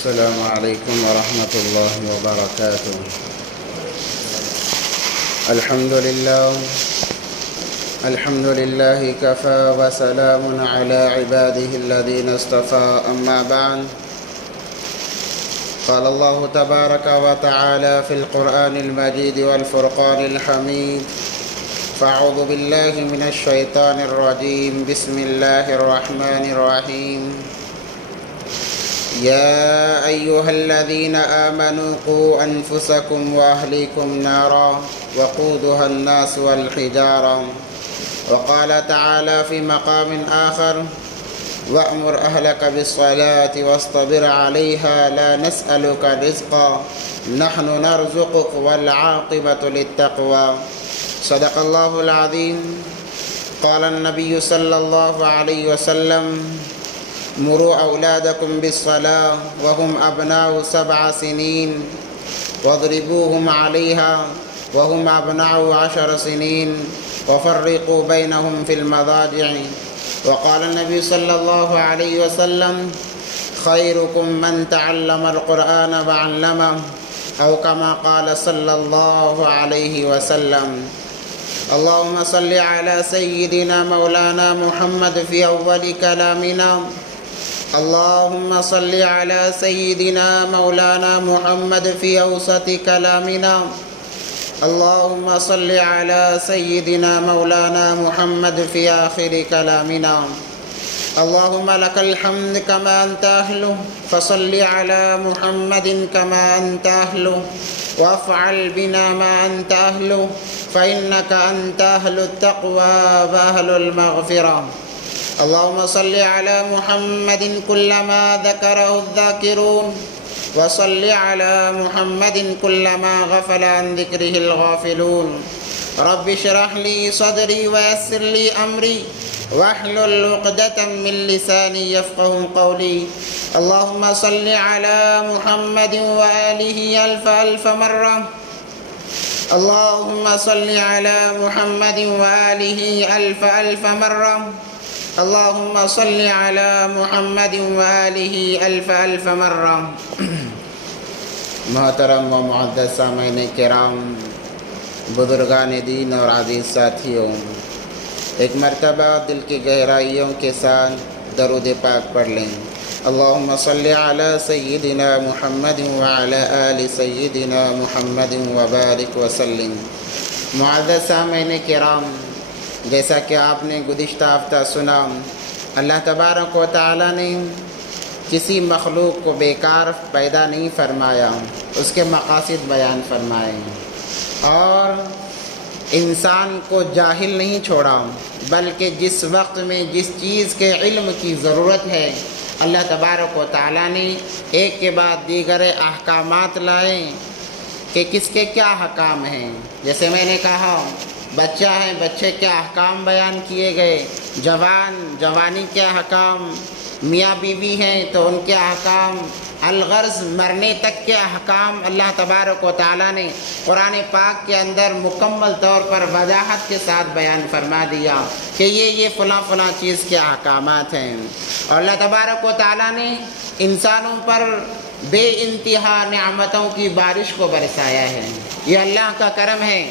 السلام عليكم ورحمة الله وبركاته. الحمد لله كفى وسلام على عباده الذين اصطفى. أما بعد، قال الله تبارك وتعالى في القرآن المجيد والفرقان الحميد: فأعوذ بالله من الشيطان الرجيم. بسم الله الرحمن الرحيم. يا أيها الذين آمنوا قوا أنفسكم وأهليكم نارا وقودها الناس والحجارة. وقال تعالى في مقام آخر: وأمر أهلك بالصلاة واصطبر عليها لا نسألك رزقا نحن نرزقك والعاقبة للتقوى. صدق الله العظيم. قال النبي صلى الله عليه وسلم: مروا أولادكم بالصلاة وهم أبناء 7 سنين واضربوهم عليها وهم أبناء 10 سنين وفرقوا بينهم في المضاجع. وقال النبي صلى الله عليه وسلم: خيركم من تعلم القرآن وعلمه، أو كما قال صلى الله عليه وسلم. اللهم صل على سيدنا مولانا محمد في أول كلامنا. اللهم صل على سيدنا مولانا محمد في أوسط كلامنا. اللهم صل على سيدنا مولانا محمد في آخر كلامنا. اللهم لك الحمد كما أنت أهله، فصل على محمد كما أنت أهله، وافعل بنا ما أنت أهله، فإنك أنت أهل التقوى وأهل المغفرة. اللهم صل على محمد كلما ذكره الذاكرون، وصل على محمد كلما غفل عن ذكره الغافلون. رب اشرح لي صدري ويسر لي أمري واحلل عقدة من لساني يفقه قولي. اللهم صل على محمد وآله ألف مرة. اللهم صل على محمد وآله ألف مرة. اللهم صل على محمد وآله ألف مرة. محترم و معزز سامعین کرام، بزرگان دین اور عزیز ساتھیوں، ایک مرتبہ دل کی گہرائیوں کے ساتھ درود پاک پڑھ لیں. اللہم صلی علی سیدنا محمد وعلی آل سیدنا محمد وبارک وسلم. معزز سامعین کرام، جیسا کہ آپ نے گزشتہ ہفتہ سنا، اللہ تبارک و تعالیٰ نے کسی مخلوق کو بیکار پیدا نہیں فرمایا، اس کے مقاصد بیان فرمائے، اور انسان کو جاہل نہیں چھوڑا، بلکہ جس وقت میں جس چیز کے علم کی ضرورت ہے اللہ تبارک و تعالیٰ نے ایک کے بعد دیگر احکامات لائے کہ کس کے کیا حکام ہیں. جیسے میں نے کہا، بچہ ہے، بچے کے احکام بیان کیے گئے، جوانی کے احکام، میاں بیوی ہیں تو ان کے احکام، الغرض مرنے تک کے احکام اللہ تبارک و تعالیٰ نے قرآن پاک کے اندر مکمل طور پر وضاحت کے ساتھ بیان فرما دیا کہ یہ فلاں چیز کے احکامات ہیں. اور اللہ تبارک و تعالیٰ نے انسانوں پر بے انتہا نعمتوں کی بارش کو برسایا ہے. یہ اللہ کا کرم ہے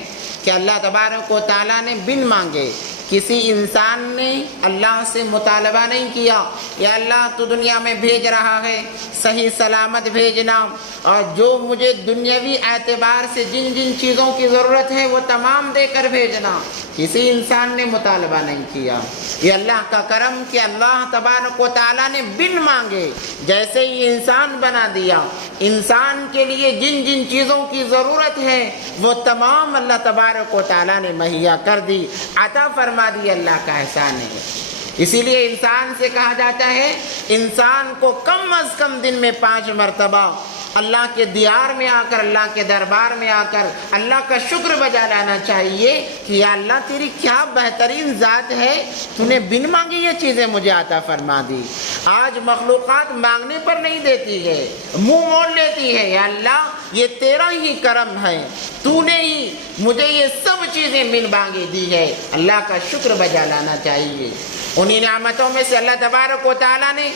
کہ اللہ تبارک و تعالیٰ نے بن مانگے، کسی انسان نے اللہ سے مطالبہ نہیں کیا یا اللہ تو دنیا میں بھیج رہا ہے صحیح سلامت بھیجنا، اور جو مجھے دنیاوی اعتبار سے جن چیزوں کی ضرورت ہے وہ تمام دے کر بھیجنا. کسی انسان نے مطالبہ نہیں کیا. یہ اللہ کا کرم کہ اللہ تبارک و تعالیٰ نے بن مانگے جیسے ہی انسان بنا دیا. انسان کے لیے جن چیزوں کی ضرورت ہے وہ تمام اللہ تبارک و تعالیٰ نے مہیا کر دی، عطا فرما دی. اللہ کا احسان ہے. اسی لیے انسان سے کہا جاتا ہے انسان کو کم از کم دن میں 5 مرتبہ اللہ کے دیار میں آ کر، اللہ کے دربار میں آ کر اللہ کا شکر بجا لانا چاہیے کہ یا اللہ تیری کیا بہترین ذات ہے، تو نے بن مانگی یہ چیزیں مجھے عطا فرما دی. آج مخلوقات مانگنے پر نہیں دیتی ہے، منہ موڑ لیتی ہے. یا اللہ یہ تیرا ہی کرم ہے، تو نے ہی مجھے یہ سب چیزیں بن مانگے دی ہے. اللہ کا شکر بجا لانا چاہیے. انہی نعمتوں میں سے اللہ تبارک و تعالیٰ نے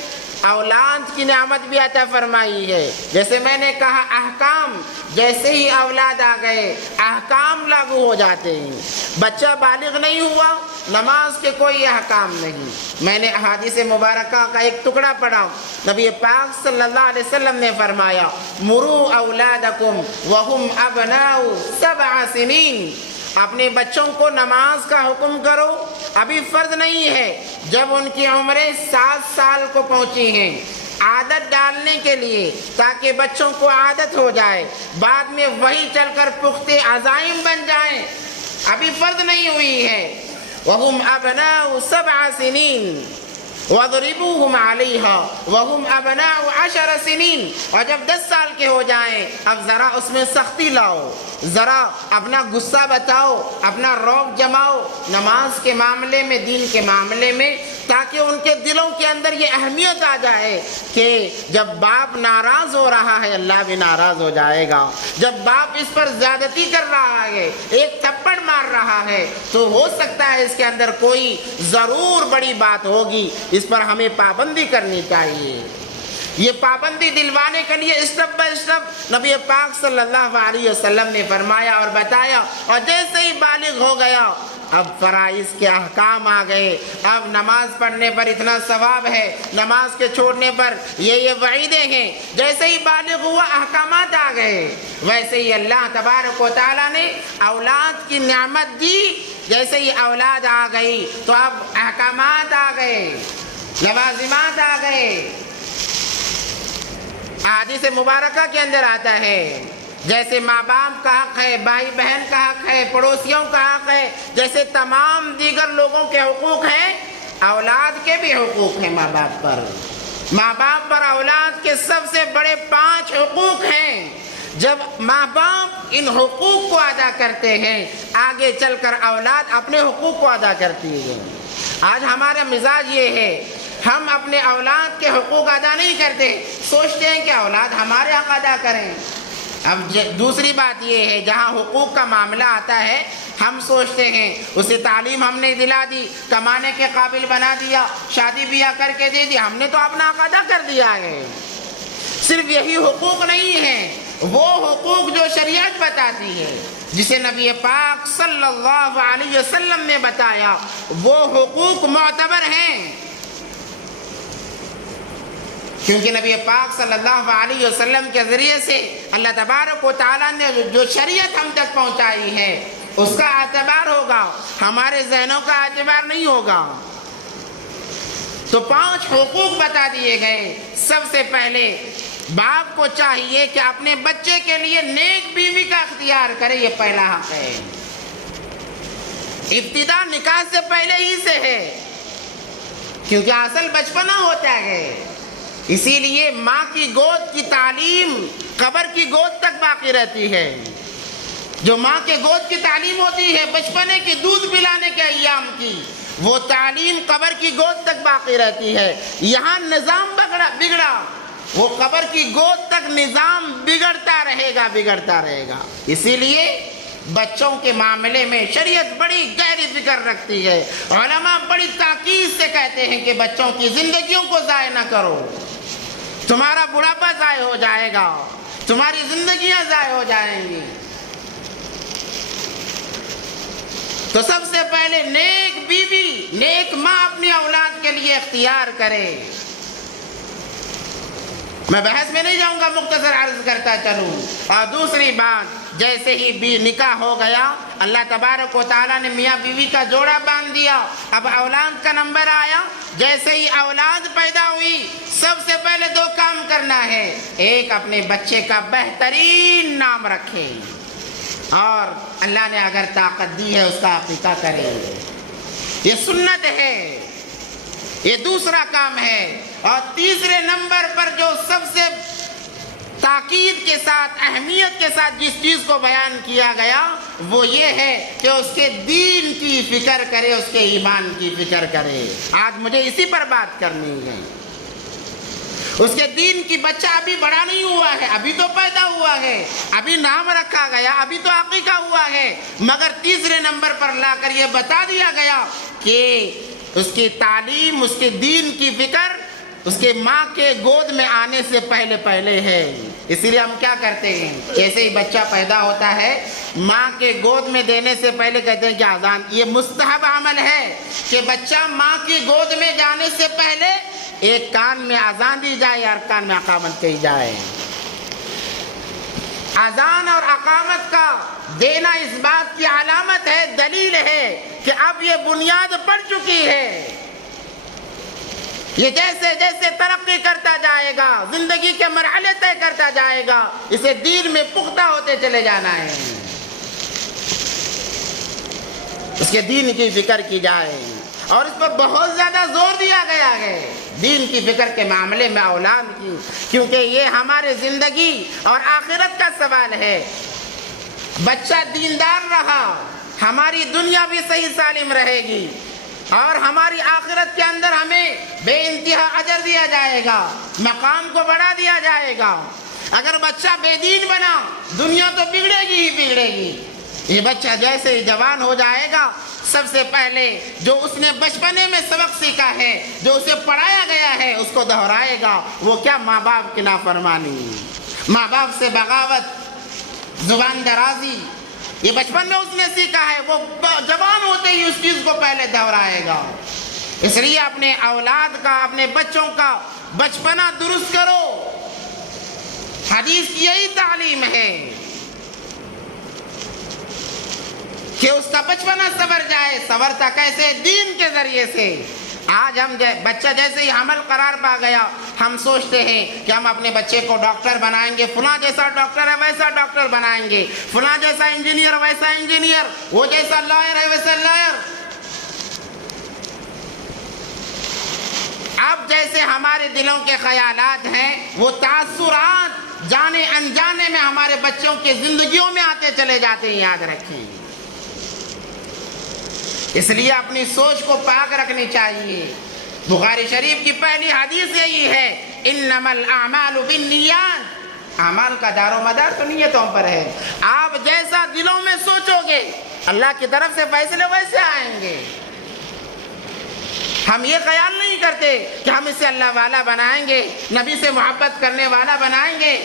اولاد کی نعمت بھی عطا فرمائی ہے۔ جیسے میں نے کہا احکام، جیسے ہی اولاد آ گئے احکام لاگو ہو جاتے ہیں۔ بچہ بالغ نہیں ہوا، نماز کے کوئی احکام نہیں۔ میں نے احادیث مبارکہ کا ایک ٹکڑا پڑھا، نبی پاک صلی اللہ علیہ وسلم نے فرمایا مروا اولادکم وہم ابناء 7 سنین، اپنے بچوں کو نماز کا حکم کرو، ابھی فرض نہیں ہے، جب ان کی عمریں 7 سال کو پہنچی ہیں، عادت ڈالنے کے لیے تاکہ بچوں کو عادت ہو جائے، بعد میں وہی چل کر پختہ عزائم بن جائیں، ابھی فرض نہیں ہوئی ہے۔ وَهُمْ أَبْنَاءُ 7 سِنِينَ وَضْرِبُوهُمْ عَلَيْهَا وَهُمْ أَبْنَاءُ 10 سِنِينَ، اور جب 10 سال کے ہو جائیں اب ذرا اس میں سختی لاؤ، ذرا اپنا غصہ بتاؤ، اپنا روب جماؤ نماز کے معاملے میں، دین کے معاملے میں، تاکہ ان کے دلوں کے اندر یہ اہمیت آ جائے کہ جب باپ ناراض ہو رہا ہے اللہ بھی ناراض ہو جائے گا، جب باپ اس پر زیادتی کر رہا ہے، ایک تھپڑ مار رہا ہے، تو ہو سکتا ہے اس کے اندر کوئی ضرور بڑی بات ہوگی، اس پر ہمیں پابندی کرنی چاہیے۔ یہ پابندی دلوانے کے لیے اسٹیپ بائی اسٹیپ نبی پاک صلی اللہ علیہ وسلم نے فرمایا اور بتایا، اور جیسے ہی بالغ ہو گیا اب فرائض کے احکام آ گئے، اب نماز پڑھنے پر اتنا ثواب ہے، نماز کے چھوڑنے پر یہ وعیدیں ہیں، جیسے ہی بالغ ہوا احکامات آ گئے۔ ویسے ہی اللہ تبارک و تعالیٰ نے اولاد کی نعمت دی، جیسے ہی اولاد آ گئی تو اب احکامات آ گئے، لوازمات آ گئے۔ احادیث مبارکہ کے اندر آتا ہے جیسے ماں باپ کا حق ہے، بھائی بہن کا حق ہے، پڑوسیوں کا حق ہے، جیسے تمام دیگر لوگوں کے حقوق ہیں، اولاد کے بھی حقوق ہیں ماں باپ پر۔ ماں باپ پر اولاد کے سب سے بڑے 5 حقوق ہیں۔ جب ماں باپ ان حقوق کو ادا کرتے ہیں آگے چل کر اولاد اپنے حقوق کو ادا کرتی ہے۔ آج ہمارا مزاج یہ ہے، ہم اپنے اولاد کے حقوق ادا نہیں کرتے، سوچتے ہیں کہ اولاد ہمارے حق ادا کریں۔ اب دوسری بات یہ ہے جہاں حقوق کا معاملہ آتا ہے ہم سوچتے ہیں اسے تعلیم ہم نے دلا دی، کمانے کے قابل بنا دیا، شادی بیاہ کر کے دے دی، ہم نے تو اپنا حق ادا کر دیا ہے۔ صرف یہی حقوق نہیں ہیں، وہ حقوق جو شریعت بتاتی ہے، جسے نبی پاک صلی اللہ علیہ وسلم نے بتایا، وہ حقوق معتبر ہیں، کیونکہ نبی پاک صلی اللہ علیہ وسلم کے ذریعے سے اللہ تبارک و تعالیٰ نے جو شریعت ہم تک پہنچائی ہے اس کا اعتبار ہوگا، ہمارے ذہنوں کا اعتبار نہیں ہوگا۔ تو 5 حقوق بتا دیے گئے۔ سب سے پہلے باپ کو چاہیے کہ اپنے بچے کے لیے نیک بیوی کا اختیار کرے، یہ پہلا حق ہے۔ ابتدا نکاح سے پہلے ہی سے ہے، کیونکہ اصل بچپنا ہوتا ہے، اسی لیے ماں کی گود کی تعلیم قبر کی گود تک باقی رہتی ہے۔ جو ماں کے گود کی تعلیم ہوتی ہے بچپنے کی، دودھ پلانے کے ایام کی، وہ تعلیم قبر کی گود تک باقی رہتی ہے۔ یہاں نظام بگڑا، وہ قبر کی گود تک نظام بگڑتا رہے گا۔ اسی لیے بچوں کے معاملے میں شریعت بڑی گہری فکر رکھتی ہے۔ علماء بڑی تاکید سے کہتے ہیں کہ بچوں کی زندگیوں کو ضائع نہ کرو، تمہارا بڑھاپا ضائع ہو جائے گا، تمہاری زندگیاں ضائع ہو جائیں گی۔ تو سب سے پہلے نیک بیوی، نیک ماں اپنی اولاد کے لیے اختیار کرے۔ میں بحث میں نہیں جاؤں گا، مختصر عرض کرتا چلوں۔ اور دوسری بات، جیسے ہی نکاح ہو گیا اللہ تبارک و تعالیٰ نے میاں بیوی کا جوڑا باندھ دیا، اب اولاد کا نمبر آیا۔ جیسے ہی اولاد پیدا ہوئی سب سے پہلے 2 کام کرنا ہے، ایک اپنے بچے کا بہترین نام رکھے، اور اللہ نے اگر طاقت دی ہے اس کا عقیقہ کرے، یہ سنت ہے، یہ دوسرا کام ہے۔ اور تیسرے نمبر پر جو سب سے تاکید کے ساتھ، اہمیت کے ساتھ جس چیز کو بیان کیا گیا وہ یہ ہے کہ اس کے دین کی فکر کرے، اس کے ایمان کی فکر کرے۔ آج مجھے اسی پر بات کرنی ہے۔ اس کے دین کی، بچہ ابھی بڑا نہیں ہوا ہے، ابھی تو پیدا ہوا ہے، ابھی نام رکھا گیا، ابھی تو عقیقہ ہوا ہے، مگر تیسرے نمبر پر لا کر یہ بتا دیا گیا کہ اس کی تعلیم، اس کے دین کی فکر اس کے ماں کے گود میں آنے سے پہلے ہے۔ اسی لیے ہم کیا کرتے ہیں، جیسے ہی بچہ پیدا ہوتا ہے ماں کے گود میں دینے سے پہلے کہتے ہیں کہ اذان، یہ مستحب عمل ہے کہ بچہ ماں کی گود میں جانے سے پہلے ایک کان میں اذان دی جائے اور کان میں اقامت کہی جائے۔ اذان اور اقامت کا دینا اس بات کی علامت ہے، دلیل ہے کہ اب یہ بنیاد پڑ چکی ہے۔ یہ جیسے جیسے ترقی کرتا جائے گا، زندگی کے مرحلے طے کرتا جائے گا، اسے دین میں پختہ ہوتے چلے جانا ہے، اس کے دین کی فکر کی جائے، اور اس پر بہت زیادہ زور دیا گیا ہے دین کی فکر کے معاملے میں اولاد کی، کیونکہ یہ ہمارے زندگی اور آخرت کا سوال ہے۔ بچہ دیندار رہا، ہماری دنیا بھی صحیح سالم رہے گی اور ہماری آخرت کے اندر ہمیں بے انتہا اجر دیا جائے گا، مقام کو بڑھا دیا جائے گا۔ اگر بچہ بے دین بنا، دنیا تو بگڑے گی ہی بگڑے گی۔ یہ بچہ جیسے ہی جوان ہو جائے گا، سب سے پہلے جو اس نے بچپنے میں سبق سیکھا ہے، جو اسے پڑھایا گیا ہے، اس کو دہرائے گا۔ وہ کیا؟ ماں باپ کی نافرمانی، ماں باپ سے بغاوت، زبان درازی، یہ بچپن میں اس نے سیکھا ہے، وہ جوان ہوتے ہی اس چیز کو پہلے دہرائے گا۔ اس لیے اپنے اولاد کا، اپنے بچوں کا بچپنا درست کرو۔ حدیث کی یہی تعلیم ہے کہ اس کا بچپنا سنور جائے۔ سنورتا کیسے؟ دین کے ذریعے سے۔ آج ہم بچہ جیسے ہی حمل قرار پا گیا، ہم سوچتے ہیں کہ ہم اپنے بچے کو ڈاکٹر بنائیں گے، فلاں جیسا ڈاکٹر ہے ویسا ڈاکٹر بنائیں گے، فلاں جیسا انجینئر ویسا انجینئر، وہ جیسا لائر ہے ویسا لائر۔ اب جیسے ہمارے دلوں کے خیالات ہیں، وہ تاثرات جانے انجانے میں ہمارے بچوں کی زندگیوں میں آتے چلے جاتے ہیں، یاد رکھیں۔ اس لیے اپنی سوچ کو پاک رکھنی چاہیے۔ بخاری شریف کی پہلی حدیث یہی ہے، انما الاعمال بالنیات، اعمال کا دار و مدار تو نیتوں پر ہے۔ آپ جیسا دلوں میں سوچو گے، اللہ کی طرف سے فیصلے ویسے آئیں گے۔ ہم یہ خیال نہیں کرتے کہ ہم اسے اللہ والا بنائیں گے، نبی سے محبت کرنے والا بنائیں گے،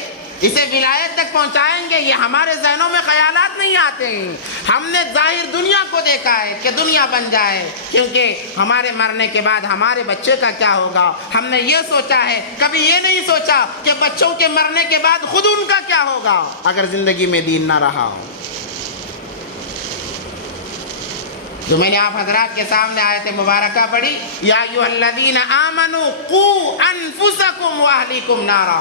اسے ولایت تک پہنچائیں گے، یہ ہمارے ذہنوں میں خیالات نہیں آتے ہیں۔ ہم نے ظاہر دنیا کو دیکھا ہے کہ دنیا بن جائے، کیونکہ ہمارے مرنے کے بعد ہمارے بچے کا کیا ہوگا۔ ہم نے یہ سوچا ہے، کبھی یہ نہیں سوچا کہ بچوں کے مرنے کے بعد خود ان کا کیا ہوگا اگر زندگی میں دین نہ رہا ہو۔ جو میں نے آپ حضرات کے سامنے آیت مبارکہ پڑھی، یا ایھا الذین آمنوا قوا انفسکم واہلیکم نارا۔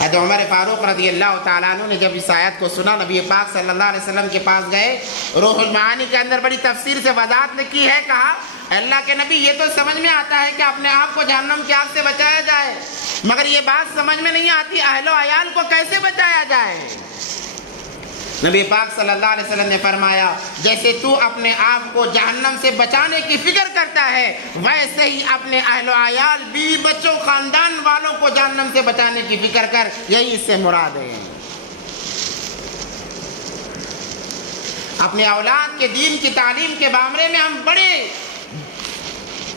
حضرت عمر فاروق رضی اللہ تعالیٰ عنہ نے جب اس آیت کو سنا، نبی پاک صلی اللہ علیہ وسلم کے پاس گئے، روح المعانی کے اندر بڑی تفسیر سے وضاحت کی ہے، کہا اللہ کے نبی یہ تو سمجھ میں آتا ہے کہ اپنے آپ کو جہنم کی آگ سے بچایا جائے، مگر یہ بات سمجھ میں نہیں آتی اہل و عیال کو کیسے بچایا جائے۔ نبی پاک صلی اللہ علیہ وسلم نے فرمایا، جیسے تو اپنے آپ کو جہنم سے بچانے کی فکر کرتا ہے، ویسے ہی اپنے اہل و عیال، بیوی بچوں، خاندان والوں کو جہنم سے بچانے کی فکر کر، یہی اس سے مراد ہے۔ اپنے اولاد کے دین کی تعلیم کے معاملے میں ہم بڑے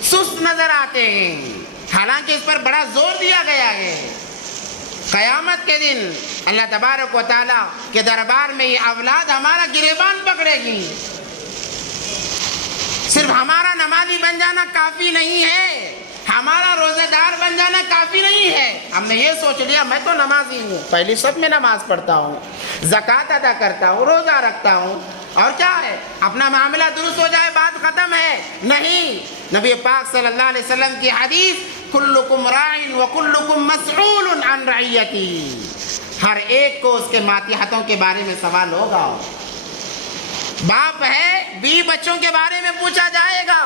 سست نظر آتے ہیں، حالانکہ اس پر بڑا زور دیا گیا ہے۔ قیامت کے دن اللہ تبارک و تعالیٰ کے دربار میں یہ اولاد ہمارا گریبان پکڑے گی۔ صرف ہمارا نمازی بن جانا کافی نہیں ہے، ہمارا روزہ دار بن جانا کافی نہیں ہے۔ ہم نے یہ سوچ لیا میں تو نمازی ہوں، پہلی صف میں نماز پڑھتا ہوں، زکوٰۃ ادا کرتا ہوں، روزہ رکھتا ہوں، اور کیا ہے، اپنا معاملہ درست ہو جائے بات ختم ہے۔ نہیں، نبی پاک صلی اللہ علیہ وسلم کی حدیث، کلکم راع وکلکم مسئول عن رعیتی، ہر ایک کو اس کے ماتحتوں کے بارے میں سوال ہوگا۔ باپ ہے، بیوی بچوں کے بارے میں پوچھا جائے گا،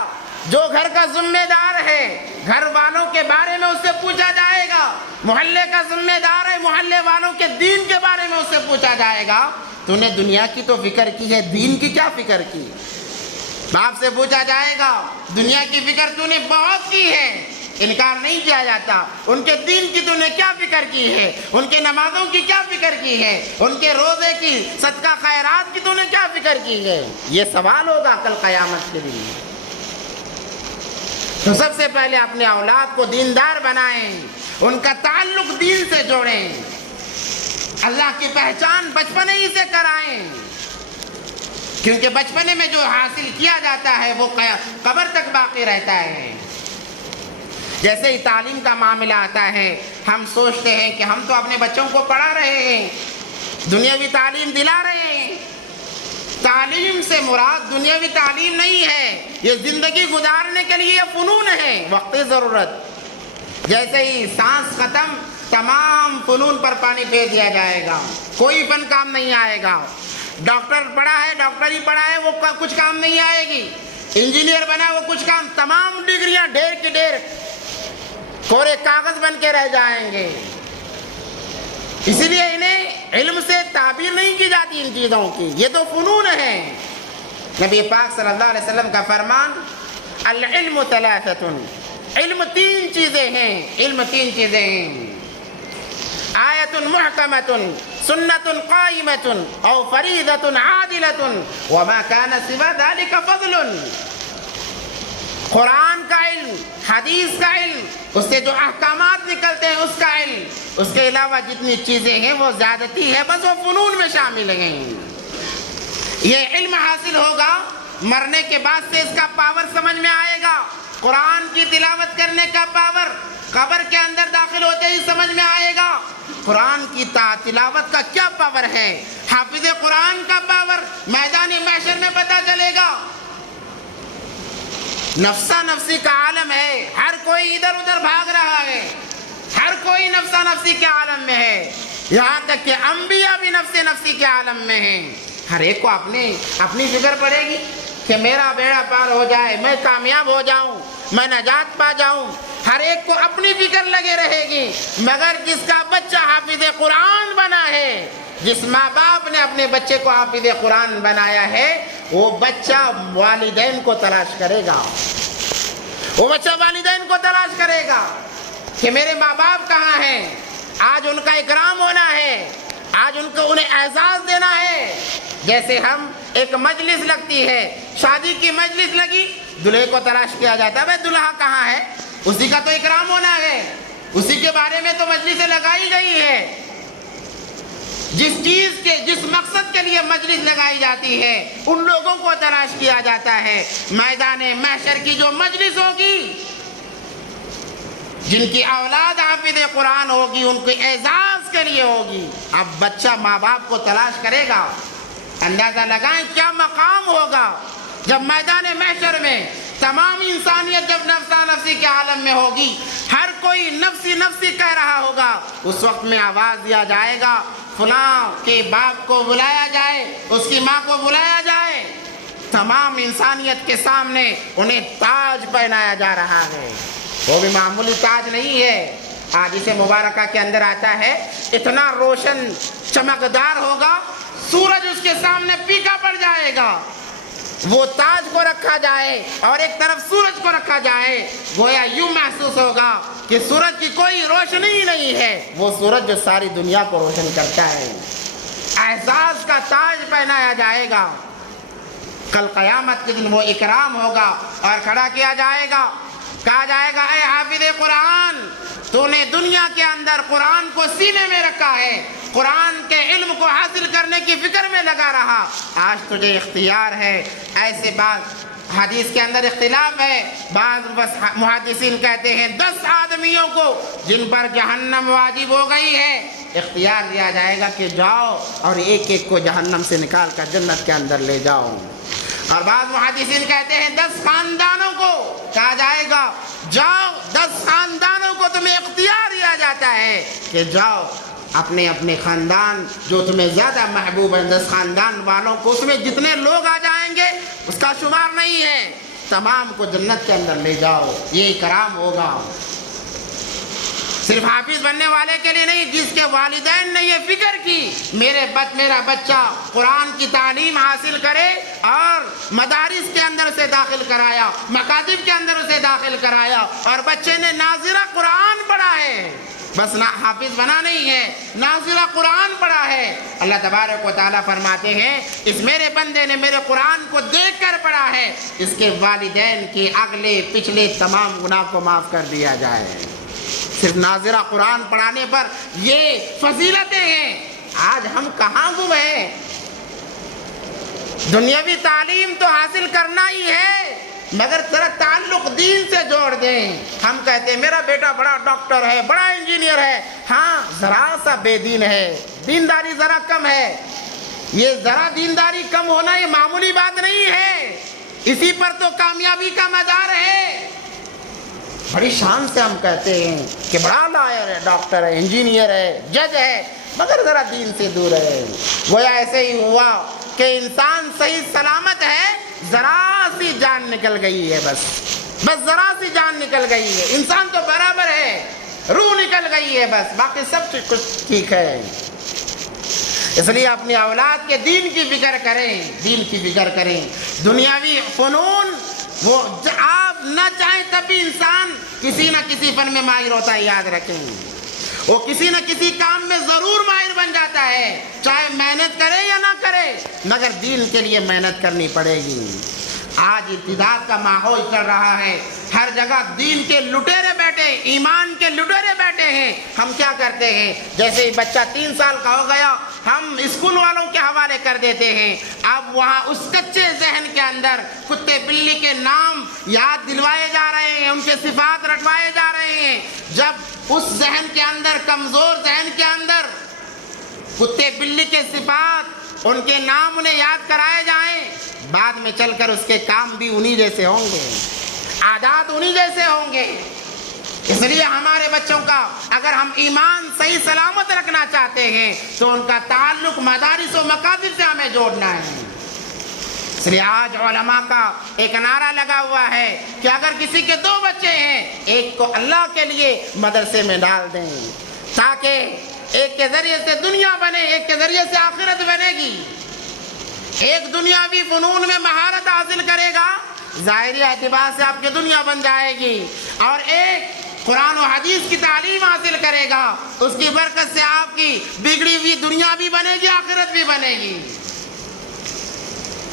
جو گھر کا ذمہ دار ہے گھر والوں کے بارے میں اس سے پوچھا جائے گا، محلے کا ذمہ دار ہے محلے والوں کے دین کے بارے میں اس سے پوچھا جائے گا۔ تو نے دنیا کی تو فکر کی ہے، دین کی کیا فکر کی؟ باپ سے پوچھا جائے گا، دنیا کی فکر تو نے بہت کی ہے، انکار نہیں کیا جاتا، ان کے دین کی تو نے کیا فکر کی ہے، ان کے نمازوں کی کیا فکر کی ہے، ان کے روزے کی، صدقہ خیرات کی تو نے کیا فکر کی ہے، یہ سوال ہوگا کل قیامت کے دن۔ تو سب سے پہلے اپنے اولاد کو دیندار بنائیں، ان کا تعلق دین سے جوڑیں، اللہ کی پہچان بچپنے ہی سے کرائیں، کیونکہ بچپنے میں جو حاصل کیا جاتا ہے وہ قبر تک باقی رہتا ہے۔ جیسے ہی تعلیم کا معاملہ آتا ہے، ہم سوچتے ہیں کہ ہم تو اپنے بچوں کو پڑھا رہے ہیں، دنیاوی تعلیم دلا رہے ہیں۔ تعلیم سے مراد دنیاوی تعلیم نہیں ہے، یہ زندگی گزارنے کے لیے یہ فنون ہے، وقتی ضرورت۔ جیسے ہی سانس ختم، تمام فنون پر پانی پھیر دیا جائے گا، کوئی فن کام نہیں آئے گا۔ ڈاکٹر پڑھا ہے، ڈاکٹری پڑھا ہے، وہ کچھ کام نہیں آئے گی۔ انجینئر بنا، وہ کچھ کام، تمام ڈگریاں ڈھیر کی ڈھیر کورے کاغذ بن کے رہ جائیں گے۔ اسی لیے انہیں علم سے تعبیر نہیں کی جاتی ان چیزوں کی، یہ تو فنون ہے۔ نبی پاک صلی اللہ علیہ وسلم کا فرمان، العلم ثلاثۃ، علم تین چیزیں ہیں، علم تین چیزیں ہیں، آیت محکمۃ، سنت قائمۃ، او فریضۃ عادلۃ، وما کان سوى ذلك فضل۔ قرآن کا علم، حدیث کا علم، اس سے جو احکامات نکلتے ہیں اس کا علم، اس کے علاوہ جتنی چیزیں ہیں وہ زیادتی ہے، بس وہ فنون میں شامل ہیں۔ یہ علم حاصل ہوگا، مرنے کے بعد سے اس کا پاور سمجھ میں آئے گا۔ قرآن کی تلاوت کرنے کا پاور قبر کے اندر داخل ہوتے ہی سمجھ میں آئے گا۔ قرآن کی تلاوت کا کیا پاور ہے، حافظ قرآن کا پاور میدان محشر میں پتہ چلے گا۔ نفسا نفسی کا عالم ہے، ہر کوئی ادھر ادھر بھاگ رہا ہے، ہر کوئی نفسا نفسی کے عالم میں ہے، یہاں تک کہ انبیاء بھی نفس نفسی کے عالم میں ہیں۔ ہر ایک کو اپنی فکر پڑے گی کہ میرا بیڑا پار ہو جائے، میں کامیاب ہو جاؤں، میں نجات پا جاؤں، ہر ایک کو اپنی فکر لگے رہے گی۔ مگر جس کا بچہ حافظ قرآن بنا ہے، جس ماں باپ نے اپنے بچے کو حافظ قرآن بنایا ہے، وہ بچہ والدین کو تلاش کرے گا، وہ بچہ والدین کو تلاش کرے گا کہ میرے ماں باپ کہاں ہیں، آج ان کا اکرام ہونا ہے، آج انہیں اعزاز دینا ہے۔ جیسے ہم ایک مجلس لگتی ہے، شادی کی مجلس لگی، دلہے کو تلاش کیا جاتا ہے، بھائی دلہا کہاں ہے، اسی کا تو اکرام ہونا ہے، اسی کے بارے میں تو مجلس لگائی گئی ہے۔ جس مقصد کے لیے مجلس لگائی جاتی ہے، ان لوگوں کو تلاش کیا جاتا ہے۔ میدان محشر کی جو مجلس ہوگی، جن کی اولاد حافظ قرآن ہوگی، ان کے اعزاز کے لیے ہوگی۔ اب بچہ ماں باپ کو تلاش کرے گا، اندازہ لگائیں کیا مقام ہوگا جب میدان محشر میں تمام انسانیت جب نفسا نفسی کے عالم میں ہوگی، ہر کوئی نفسی نفسی کہہ رہا ہوگا۔ اس وقت میں آواز دیا جائے گا، فلاں کے باپ کو بلایا جائے، اس کی ماں کو بلایا جائے۔ تمام انسانیت کے سامنے انہیں تاج پہنایا جا رہا ہے، وہ بھی معمولی تاج نہیں ہے۔ حدیث مبارکہ کے اندر آتا ہے، اتنا روشن چمکدار ہوگا، سورج اس کے سامنے پھیکا پڑ جائے گا۔ وہ تاج کو رکھا جائے اور ایک طرف سورج کو رکھا جائے، گویا یوں محسوس ہوگا کہ سورج کی کوئی روشنی ہی نہیں ہے، وہ سورج جو ساری دنیا کو روشن کرتا ہے۔ اعزاز کا تاج پہنایا جائے گا۔ کل قیامت کے دن وہ اکرام ہوگا اور کھڑا کیا جائے گا، کہا جائے گا، اے حافظ قرآن، تو نے دنیا کے اندر قرآن کو سینے میں رکھا ہے، قرآن کے علم کو حاصل کرنے کی فکر میں لگا رہا، آج تجھے اختیار ہے۔ ایسے بات حدیث کے اندر اختلاف ہے، بعض محدثین کہتے ہیں 10 آدمیوں کو جن پر جہنم واجب ہو گئی ہے، اختیار دیا جائے گا کہ جاؤ اور ایک ایک کو جہنم سے نکال کر جنت کے اندر لے جاؤ۔ اور بعض محدثین کہتے ہیں 10 خاندانوں کو کہا جائے گا، جاؤ، 10 خاندانوں کو تمہیں اختیار دیا جاتا ہے کہ جاؤ اپنے اپنے خاندان جو تمہیں زیادہ محبوب ہیں، 10 خاندان والوں کو، اس میں جتنے لوگ آ جائیں گے اس کا شمار نہیں ہے، تمام کو جنت کے اندر لے جاؤ۔ یہ اکرام ہوگا صرف حافظ بننے والے کے لیے نہیں، جس کے والدین نے یہ فکر کی میرا بچہ قرآن کی تعلیم حاصل کرے اور مدارس کے اندر سے داخل کرایا، مکاتب کے اندر اسے داخل کرایا، اور بچے نے ناظرہ قرآن پڑھا ہے، بس نہ حافظ بنا نہیں ہے، ناظرہ قرآن پڑھا ہے۔ اللہ تبارک و تعالیٰ فرماتے ہیں اس میرے بندے نے میرے قرآن کو دیکھ کر پڑھا ہے، اس کے والدین کے اگلے پچھلے تمام گناہ کو معاف کر دیا جائے۔ صرف ناظرہ قرآن پڑھانے پر یہ فضیلتیں ہیں۔ آج ہم کہاں گم ہیں؟ دنیاوی تعلیم تو حاصل کرنا ہی ہے، مگر ذرا تعلق دین سے جوڑ دیں۔ ہم کہتے ہیں میرا بیٹا بڑا ڈاکٹر ہے، بڑا انجینئر ہے، ہاں ذرا سا بے دین ہے، دینداری ذرا کم ہے۔ یہ ذرا دینداری کم ہونا یہ معمولی بات نہیں ہے، اسی پر تو کامیابی کا مدار ہے۔ بڑی شان سے ہم کہتے ہیں کہ بڑا لائر ہے، ڈاکٹر ہے، انجینئر ہے، جج ہے، مگر ذرا دین سے دور ہے۔ گویا ایسے ہی ہوا کہ انسان صحیح سلامت ہے، ذرا سی جان نکل گئی ہے، بس ذرا سی جان نکل گئی ہے۔ انسان تو برابر ہے، روح نکل گئی ہے، بس باقی سب کچھ ٹھیک ہے۔ اس لیے اپنی اولاد کے دین کی فکر کریں، دین کی فکر کریں۔ دنیاوی فنون وہ آپ نہ چاہیں تب بھی انسان کسی نہ کسی فن میں ماہر ہوتا ہے، یاد رکھیں۔ وہ کسی نہ کسی کام میں ضرور ماہر بن جاتا ہے، چاہے محنت کرے یا نہ کرے، مگر دین کے لیے محنت کرنی پڑے گی۔ آج ارتداد کا ماحول چل رہا ہے، ہر جگہ دین کے لٹیرے بیٹھے، ایمان کے لٹیرے بیٹھے ہیں۔ ہم کیا کرتے ہیں، جیسے ہی بچہ 3 سال کا ہو گیا ہم اسکول والوں کے حوالے کر دیتے ہیں۔ اب وہاں اس کچے ذہن کے اندر کتے بلی کے نام یاد دلوائے جا رہے ہیں، ان کے صفات رٹوائے جا رہے ہیں۔ جب اس ذہن کے اندر، کمزور ذہن کے اندر کتے بلی کے صفات، ان کے نام انہیں یاد کرائے جائیں، بعد میں چل کر اس کے کام بھی انہی جیسے ہوں گے، عادات انہی جیسے ہوں گے۔ اس لیے ہمارے بچوں کا اگر ہم ایمان صحیح سلامت رکھنا چاہتے ہیں تو ان کا تعلق مدارس و مکاتب سے ہمیں جوڑنا ہے۔ اس لیے آج علماء کا ایک نعرہ لگا ہوا ہے کہ اگر کسی کے 2 بچے ہیں، ایک کو اللہ کے لیے مدرسے میں ڈال دیں، تاکہ ایک کے ذریعے سے دنیا بنے، ایک کے ذریعے سے آخرت بنے گی۔ ایک دنیاوی فنون میں مہارت حاصل کرے گا، ظاہری اعتبار سے آپ کی دنیا بن جائے گی، اور ایک قرآن و حدیث کی تعلیم حاصل کرے گا، اس کی برکت سے آپ کی بگڑی ہوئی دنیا بھی بنے گی، آخرت بھی بنے گی۔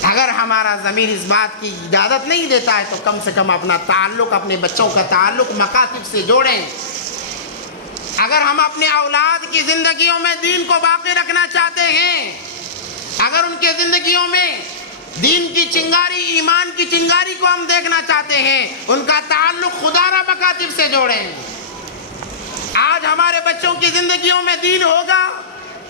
اگر ہمارا ضمیر اس بات کی اجازت نہیں دیتا ہے تو کم سے کم اپنا تعلق، اپنے بچوں کا تعلق مکاتب سے جوڑیں۔ اگر ہم اپنے اولاد کی زندگیوں میں دین کو باقی رکھنا چاہتے ہیں، اگر ان کے زندگیوں میں دین کی چنگاری، ایمان کی چنگاری کو ہم دیکھنا چاہتے ہیں، ان کا تعلق خدا را مکاتب سے جوڑیں۔ آج ہمارے بچوں کی زندگیوں میں دین ہوگا،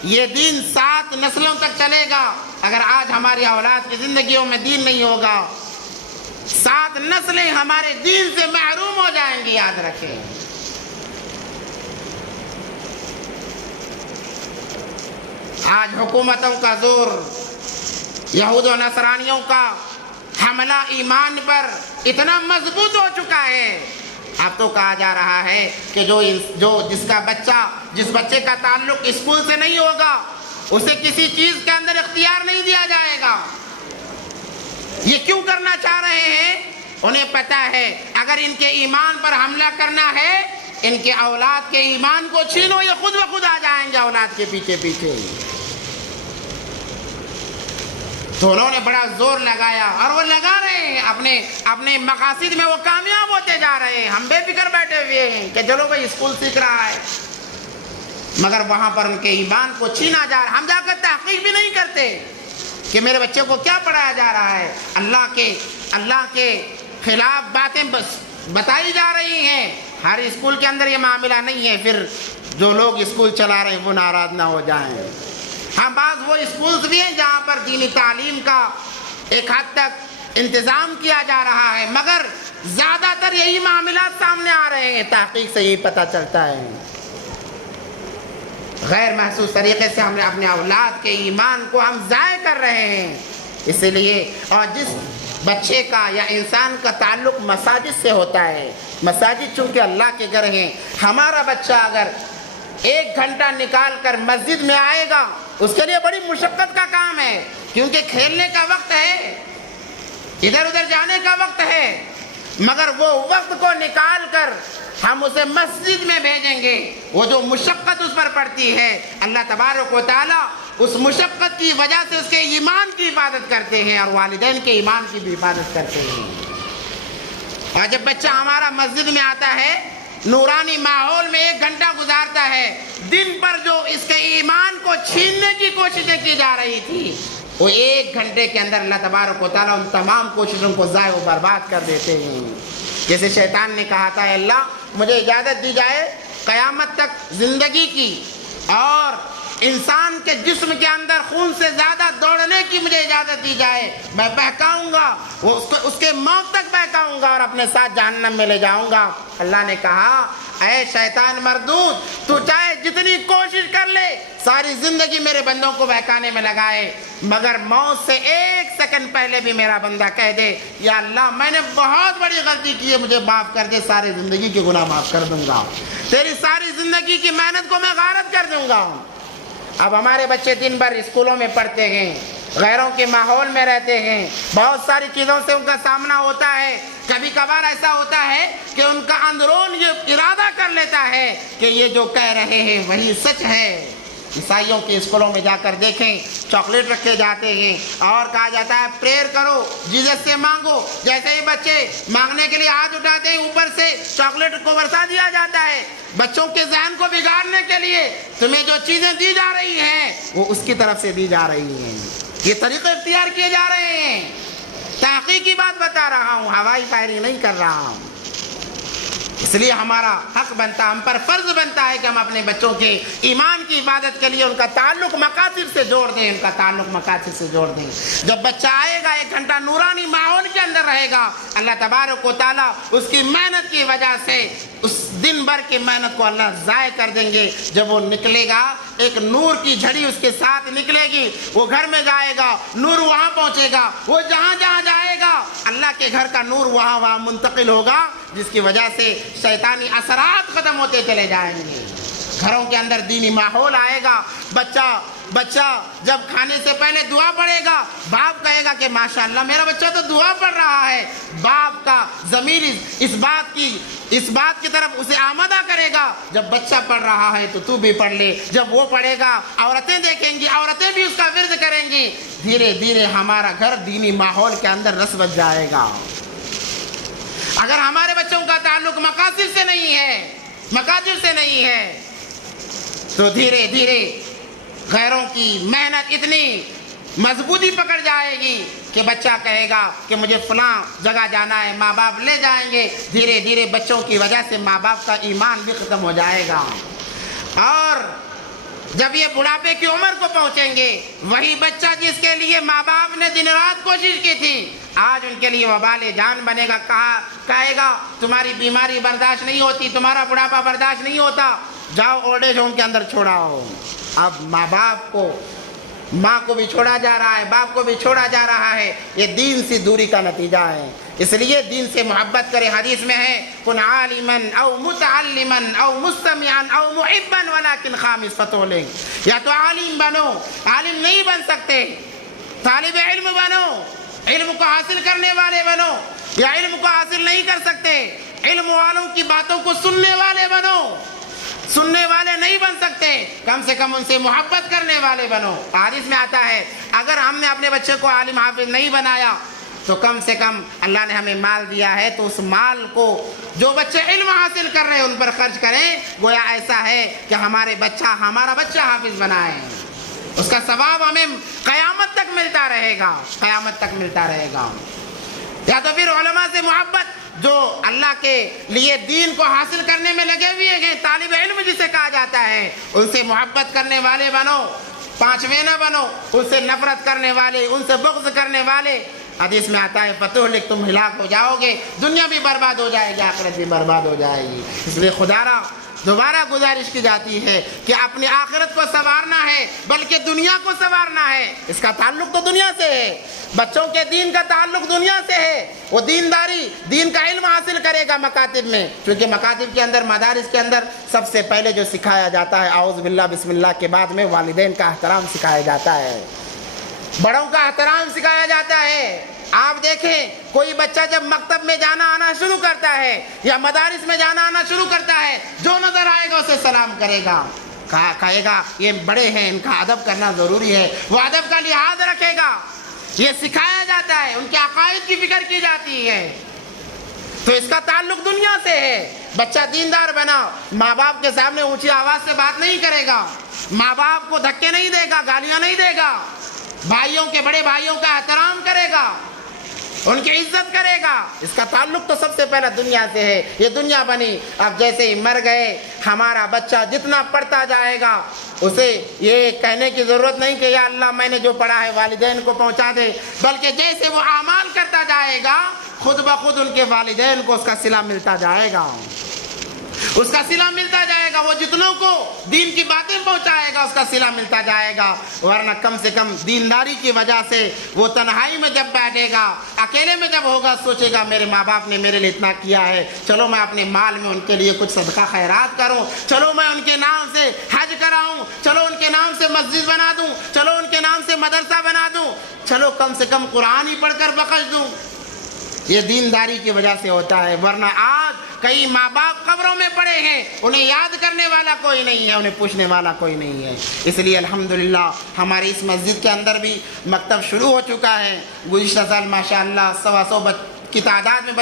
یہ دین 7 نسلوں تک چلے گا۔ اگر آج ہماری اولاد کی زندگیوں میں دین نہیں ہوگا، 7 نسلیں ہمارے دین سے محروم ہو جائیں گی، یاد رکھیں۔ آج حکومتوں کا زور، یہود و نصرانیوں کا حملہ ایمان پر اتنا مضبوط ہو چکا ہے، اب تو کہا جا رہا ہے کہ جس بچے کا تعلق اسکول سے نہیں ہوگا، اسے کسی چیز کے اندر اختیار نہیں دیا جائے گا۔ یہ کیوں کرنا چاہ رہے ہیں؟ انہیں پتا ہے اگر ان کے ایمان پر حملہ کرنا ہے، ان کے اولاد کے ایمان کو چھینو، یہ خود بخود آ جائیں گے اولاد کے پیچھے پیچھے۔ تو انہوں نے بڑا زور لگایا، اور وہ لگا رہے ہیں، اپنے مقاصد میں وہ کامیاب ہوتے جا رہے ہیں۔ ہم بے فکر بیٹھے ہوئے ہیں کہ چلو بھائی اسکول سیکھ رہا ہے، مگر وہاں پر ان کے ایمان کو چھینا جا رہا ہے۔ ہم جا کر تحقیق بھی نہیں کرتے کہ میرے بچے کو کیا پڑھایا جا رہا ہے۔ اللہ کے خلاف باتیں بس بتائی جا رہی ہیں۔ ہر اسکول کے اندر یہ معاملہ نہیں ہے، پھر جو لوگ اسکول چلا رہے ہیں وہ ناراض نہ ہو جائیں۔ ہاں، بعض وہ اسکولز بھی ہیں جہاں پر دینی تعلیم کا ایک حد تک انتظام کیا جا رہا ہے، مگر زیادہ تر یہی معاملات سامنے آ رہے ہیں، تحقیق سے یہی پتہ چلتا ہے۔ غیر محسوس طریقے سے ہم نے اپنے اولاد کے ایمان کو ہم ضائع کر رہے ہیں۔ اس لیے اور جس بچے کا یا انسان کا تعلق مساجد سے ہوتا ہے، مساجد چونکہ اللہ کے گھر ہیں، ہمارا بچہ اگر 1 گھنٹہ نکال کر مسجد میں آئے گا، اس کے لیے بڑی مشقت کا کام ہے، کیونکہ کھیلنے کا وقت ہے، ادھر ادھر جانے کا وقت ہے، مگر وہ وقت کو نکال کر ہم اسے مسجد میں بھیجیں گے، وہ جو مشقت اس پر پڑتی ہے اللہ تبارک و تعالیٰ اس مشقت کی وجہ سے اس کے ایمان کی حفاظت کرتے ہیں اور والدین کے ایمان کی بھی حفاظت کرتے ہیں۔ اور جب بچہ ہمارا مسجد میں آتا ہے، نورانی ماحول میں 1 گھنٹہ گزارتا ہے، دن پر جو اس کے ایمان کو چھیننے کی کوششیں کی جا رہی تھی، وہ 1 گھنٹے کے اندر اللہ تبارک و تعالیٰ ان تمام کوششوں کو ضائع و برباد کر دیتے ہیں۔ جیسے شیطان نے کہا تھا، اللہ مجھے اجازت دی جائے قیامت تک زندگی کی اور انسان کے جسم کے اندر خون سے زیادہ دوڑنے کی مجھے اجازت دی جائے، میں بہکاؤں گا، اس کے موت تک بہکاؤں گا اور اپنے ساتھ جہنم میں لے جاؤں گا۔ اللہ نے کہا، اے شیطان مردود، تو چاہے جتنی کوشش کر لے، ساری زندگی میرے بندوں کو بہکانے میں لگائے، مگر موت سے 1 سیکنڈ پہلے بھی میرا بندہ کہہ دے، یا اللہ میں نے بہت بڑی غلطی کی ہے، مجھے معاف کر دے، ساری زندگی کے گناہ معاف کر دوں گا، تیری ساری زندگی کی محنت کو میں غارت کر دوں گا۔ اب ہمارے بچے دن بھر اسکولوں میں پڑھتے ہیں، غیروں کے ماحول میں رہتے ہیں، بہت ساری چیزوں سے ان کا سامنا ہوتا ہے، کبھی کبھار ایسا ہوتا ہے کہ ان کا اندرون یہ ارادہ کر لیتا ہے کہ یہ جو کہہ رہے ہیں وہی سچ ہے۔ عیسائیوں کے اسکولوں میں جا کر دیکھیں، چاکلیٹ رکھے جاتے ہیں اور کہا جاتا ہے پریئر کرو، جیزس سے مانگو، جیسے ہی بچے مانگنے کے لیے ہاتھ اٹھاتے ہیں اوپر سے چاکلیٹ کو برسا دیا جاتا ہے۔ بچوں کے ذہن کو بگاڑنے کے لیے تمہیں جو چیزیں دی جا رہی ہیں وہ اس کی طرف سے دی جا رہی ہیں، یہ طریقے اختیار کیے جا رہے ہیں۔ تحقیقی بات بتا رہا ہوں، ہوائی فائرنگ نہیں کر رہا ہوں۔ اس لیے ہمارا حق بنتا، ہم پر فرض بنتا ہے کہ ہم اپنے بچوں کے ایمان کی حفاظت کے لیے ان کا تعلق مقاصد سے جوڑ دیں، ان کا تعلق مقاصد سے جوڑ دیں۔ جب بچہ آئے گا 1 گھنٹہ نورانی ماحول کے اندر رہے گا، اللہ تبارک و تعالیٰ اس کی محنت کی وجہ سے اس دن بھر کی محنت کو اللہ ضائع کر دیں گے۔ جب وہ نکلے گا ایک نور کی جھڑی اس کے ساتھ نکلے گی، وہ گھر میں جائے گا، نور وہاں پہنچے گا، وہ جہاں جہاں جائے گا اللہ کے گھر کا نور وہاں وہاں منتقل ہوگا، جس کی وجہ سے شیطانی اثرات ختم ہوتے چلے جائیں گے۔ گھروں کے اندر دینی ماحول آئے گا۔ بچہ جب کھانے سے پہلے دعا پڑھے گا، باپ کہے گا کہ ماشاءاللہ میرا بچہ تو دعا پڑھ رہا ہے۔ باپ کا ضمیر اس بات کی طرف اسے آمادہ کرے گا، جب بچہ پڑھ رہا ہے تو بھی پڑھ لے۔ جب وہ پڑھے گا، عورتیں دیکھیں گی، عورتیں بھی اس کا ورد کریں گی، دھیرے دھیرے ہمارا گھر دینی ماحول کے اندر رس بس جائے گا۔ اگر ہمارے بچوں کا تعلق مقاصد سے نہیں ہے تو دھیرے دھیرے غیروں کی محنت اتنی مضبوطی پکڑ جائے گی کہ بچہ کہے گا کہ مجھے فلاں جگہ جانا ہے، ماں باپ لے جائیں گے۔ دھیرے دھیرے بچوں کی وجہ سے ماں باپ کا ایمان بھی ختم ہو جائے گا، اور جب یہ بڑھاپے کی عمر کو پہنچیں گے، وہی بچہ جس کے لیے ماں باپ نے دن رات کوشش کی تھی، آج ان کے لیے وبال جان بنے گا۔ کہے گا تمہاری بیماری برداشت نہیں ہوتی، تمہارا بڑھاپا برداشت نہیں ہوتا، جاؤ اولڈ ایج ہوم کے اندر چھوڑاؤ۔ اب ماں کو بھی چھوڑا جا رہا ہے، باپ کو بھی چھوڑا جا رہا ہے، یہ دین سے دوری کا نتیجہ ہے۔ اس لیے دین سے محبت کرے۔ حدیث میں ہے کن عالما او متعلما او مستمعا او محبا ولكن خامس فتولے، یا تو عالم بنو، عالم نہیں بن سکتے، طالب علم بنو، علم کو حاصل کرنے والے بنو، یا علم کو حاصل نہیں کر سکتے علم والوں کی باتوں کو سننے والے بنو۔ سننے والے نہیں بن سکتے، کم سے کم ان سے محبت کرنے والے بنو۔ حدیث میں آتا ہے اگر ہم نے اپنے بچے کو عالم حافظ نہیں بنایا تو کم سے کم اللہ نے ہمیں مال دیا ہے تو اس مال کو جو بچے علم حاصل کر رہے ہیں ان پر خرچ کریں، گویا ایسا ہے کہ ہمارا بچہ حافظ بنائے، اس کا ثواب ہمیں قیامت تک ملتا رہے گا۔ یا تو پھر علماء سے محبت، جو اللہ کے لیے دین کو حاصل کرنے میں لگے ہوئے ہیں، طالب علم جسے کہا جاتا ہے، ان سے محبت کرنے والے بنو، پانچویں نہ بنو، ان سے نفرت کرنے والے، ان سے بغض کرنے والے۔ حدیث میں آتا ہے فتہلک، تم ہلاک ہو جاؤ گے، دنیا بھی برباد ہو جائے گی، آخرت بھی برباد ہو جائے گی۔ اس لیے خدا دوبارہ گزارش کی جاتی ہے کہ اپنی آخرت کو سنوارنا ہے بلکہ دنیا کو سنوارنا ہے۔ اس کا تعلق تو دنیا سے ہے، بچوں کے دین کا تعلق دنیا سے ہے۔ وہ دین کا علم حاصل کرے گا مکاتب میں، کیونکہ مکاتب کے اندر، مدارس کے اندر سب سے پہلے جو سکھایا جاتا ہے اعوذ باللہ بسم اللہ کے بعد میں والدین کا احترام سکھایا جاتا ہے، بڑوں کا احترام سکھایا جاتا ہے۔ آپ دیکھیں کوئی بچہ جب مکتب میں جانا آنا شروع کرتا ہے یا مدارس میں جانا آنا شروع کرتا ہے، جو نظر آئے گا اسے سلام کرے گا، کہے گا یہ بڑے ہیں، ان کا ادب کرنا ضروری ہے، وہ ادب کا لحاظ رکھے گا، یہ سکھایا جاتا ہے، ان کے عقائد کی فکر کی جاتی ہے۔ تو اس کا تعلق دنیا سے ہے۔ بچہ دیندار بنا، ماں باپ کے سامنے اونچی آواز سے بات نہیں کرے گا، ماں باپ کو دھکے نہیں دے گا، گالیاں نہیں دے گا، بھائیوں کے بڑے بھائیوں کا احترام کرے گا، ان کی عزت کرے گا۔ اس کا تعلق تو سب سے پہلا دنیا سے ہے۔ یہ دنیا بنی، اب جیسے ہی مر گئے، ہمارا بچہ جتنا پڑھتا جائے گا اسے یہ کہنے کی ضرورت نہیں کہ یا اللہ میں نے جو پڑھا ہے والدین کو پہنچا دے، بلکہ جیسے وہ اعمال کرتا جائے گا خود بخود ان کے والدین کو اس کا صلہ ملتا جائے گا، اس کا صلہ ملتا جائے گا، وہ جتنوں کو دین کی باتیں پہنچائے گا اس کا صلہ ملتا جائے گا۔ ورنہ کم سے کم دینداری کی وجہ سے وہ تنہائی میں جب بیٹھے گا، اکیلے میں جب ہوگا، سوچے گا میرے ماں باپ نے میرے لیے اتنا کیا ہے، چلو میں اپنے مال میں ان کے لیے کچھ صدقہ خیرات کروں، چلو میں ان کے نام سے حج کراؤں، چلو ان کے نام سے مسجد بنا دوں، چلو ان کے نام سے مدرسہ بنا دوں، چلو کم سے کم قرآن ہی پڑھ کر بخش دوں۔ یہ دینداری کی وجہ سے ہوتا ہے۔ ورنہ آج کئی ماں باپ قبروں میں پڑے ہیں، انہیں یاد کرنے والا کوئی نہیں ہے، انہیں پوچھنے والا کوئی نہیں ہے۔ اس لیے الحمدللہ ہماری اس مسجد کے اندر بھی مکتب شروع ہو چکا ہے۔ گزشتہ سال ماشاءاللہ 125 کی تعداد میں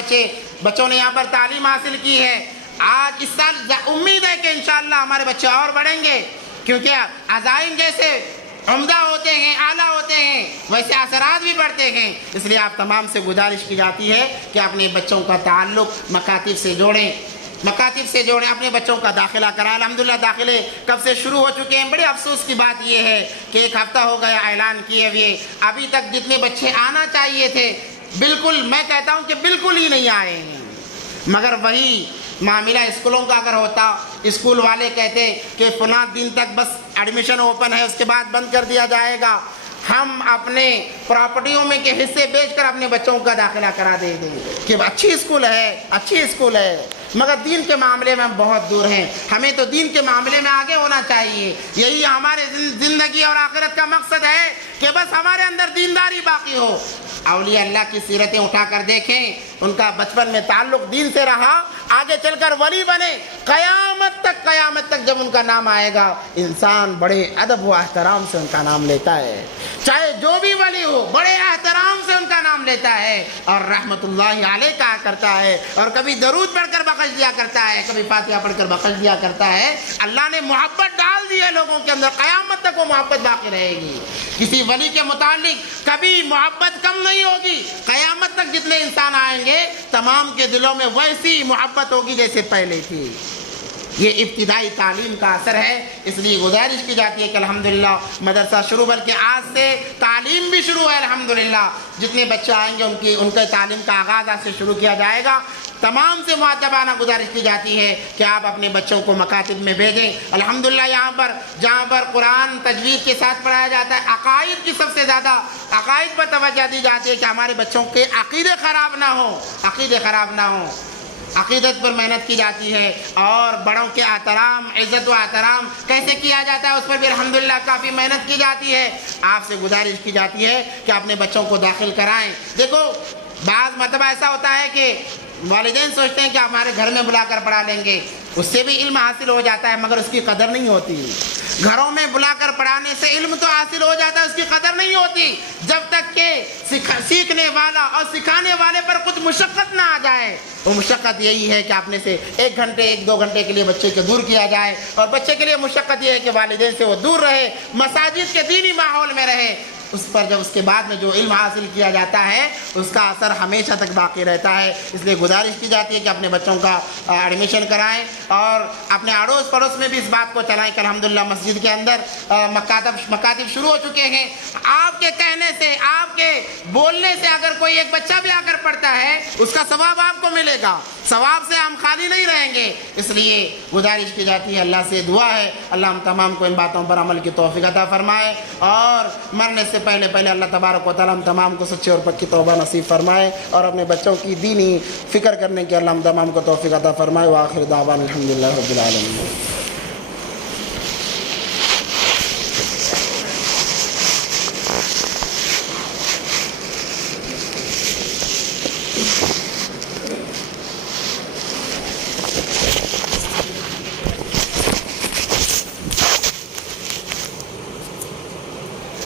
بچوں نے یہاں پر تعلیم حاصل کی ہے۔ آج اس سال امید ہے کہ انشاءاللہ ہمارے بچے اور بڑھیں گے، کیونکہ عزائم جیسے عمدہ ہوتے ہیں، اعلیٰ ہوتے ہیں، ویسے اثرات بھی بڑھتے ہیں۔ اس لیے آپ تمام سے گزارش کی جاتی ہے کہ اپنے بچوں کا تعلق مکاتب سے جوڑیں، اپنے بچوں کا داخلہ کرائیں۔ الحمدللہ داخلے کب سے شروع ہو چکے ہیں۔ بڑے افسوس کی بات یہ ہے کہ 1 ہفتہ ہو گیا اعلان کیے ہوئے، ابھی تک جتنے بچے آنا چاہیے تھے بالکل، میں کہتا ہوں کہ بالکل ہی نہیں آئے ہیں۔ مگر وہی معاملہ اسکولوں کا اگر ہوتا، اسکول والے کہتے کہ فلاں دن تک بس ایڈمیشن اوپن ہے، اس کے بعد بند کر دیا جائے گا، ہم اپنے پراپرٹیوں میں کے حصے بیچ کر اپنے بچوں کا داخلہ کرا دیں گے کہ اچھی اسکول ہے، مگر دین کے معاملے میں ہم بہت دور ہیں۔ ہمیں تو دین کے معاملے میں آگے ہونا چاہیے۔ یہی ہمارے زندگی اور آخرت کا مقصد ہے کہ بس ہمارے اندر دینداری باقی ہو۔ اولیاء اللہ کی سیرتیں اٹھا کر دیکھیں، ان کا بچپن میں تعلق دین سے رہا، آگے چل کر ولی بنے، قیامت تک جب ان کا نام آئے گا انسان بڑے ادب و احترام سے ان کا نام لیتا ہے، چاہے جو بھی ولی ہو بڑے احترام سے ان کا نام لیتا ہے اور رحمت اللہ علیہ کہا کرتا ہے، اور کبھی درود پڑھ کر بخش دیا کرتا ہے، کبھی فاتحہ پڑھ کر بخش دیا کرتا ہے۔ اللہ نے محبت ڈال دی ہے لوگوں کے اندر، قیامت تک وہ محبت باقی رہے گی۔ کسی ولی کے متعلق کبھی محبت کم نہیں ہوگی، قیامت تک جتنے انسان آئیں گے تمام کے دلوں میں ویسی محبت ہوگی جیسے پہلے تھی۔ یہ ابتدائی تعلیم کا اثر ہے۔ اس لیے گزارش کی جاتی ہے کہ الحمدللہ مدرسہ شروع، بلکہ آج سے تعلیم بھی شروع ہے۔ الحمدللہ جتنے بچے آئیں گے ان کے تعلیم کا آغاز آج سے شروع کیا جائے گا۔ تمام سے مؤدبانہ گزارش کی جاتی ہے کہ آپ اپنے بچوں کو مکاتب میں بھیجیں۔ الحمدللہ یہاں پر جہاں پر قرآن تجوید کے ساتھ پڑھایا جاتا ہے، عقائد کی سب سے زیادہ عقائد پر توجہ دی جاتی ہے کہ ہمارے بچوں کے عقیدے خراب نہ ہوں، عقیدت پر محنت کی جاتی ہے، اور بڑوں کے احترام، عزت و احترام کیسے کیا جاتا ہے اس پر بھی الحمدللہ کافی محنت کی جاتی ہے۔ آپ سے گزارش کی جاتی ہے کہ اپنے بچوں کو داخل کرائیں۔ دیکھو بعض مرتبہ ایسا ہوتا ہے کہ والدین سوچتے ہیں کہ ہمارے گھر میں بلا کر پڑھا لیں گے، اس سے بھی علم حاصل ہو جاتا ہے، مگر اس کی قدر نہیں ہوتی۔ گھروں میں بلا کر پڑھانے سے علم تو حاصل ہو جاتا ہے، اس کی قدر نہیں ہوتی جب تک کہ سیکھنے والا اور سکھانے والے پر کچھ مشقت نہ آ جائے۔ وہ مشقت یہی ہے کہ اپنے سے 1 گھنٹے 1-2 گھنٹے کے لیے بچے کو دور کیا جائے، اور بچے کے لیے مشقت یہ ہے کہ والدین سے وہ دور رہے، مساجد کے دینی ماحول میں رہے۔ اس پر جب اس کے بعد میں جو علم حاصل کیا جاتا ہے اس کا اثر ہمیشہ تک باقی رہتا ہے۔ اس لیے گزارش کی جاتی ہے کہ اپنے بچوں کا ایڈمیشن کرائیں، اور اپنے اڑوس پڑوس میں بھی اس بات کو چلائیں کہ الحمدللہ مسجد کے اندر مکاتب شروع ہو چکے ہیں۔ آپ کے کہنے سے، آپ کے بولنے سے اگر کوئی ایک بچہ بھی آ کر پڑھتا ہے اس کا ثواب آپ کو ملے گا، ثواب سے ہم خالی نہیں رہیں گے۔ اس لیے گزارش کی جاتی ہے، اللہ سے دعا ہے اللہ ہم تمام کو ان باتوں پر عمل کی توفیق عطا فرمائے، اور مرنے سے پہلے اللہ تبارک و تعالی ہم تمام کو سچے اور پکی توبہ نصیب فرمائے، اور اپنے بچوں کی دینی فکر کرنے کی اللہ ہم تمام کو توفیق عطا فرمائے۔ وآخر دعوانا الحمدللہ رب العالمین۔ وبرکاتہ.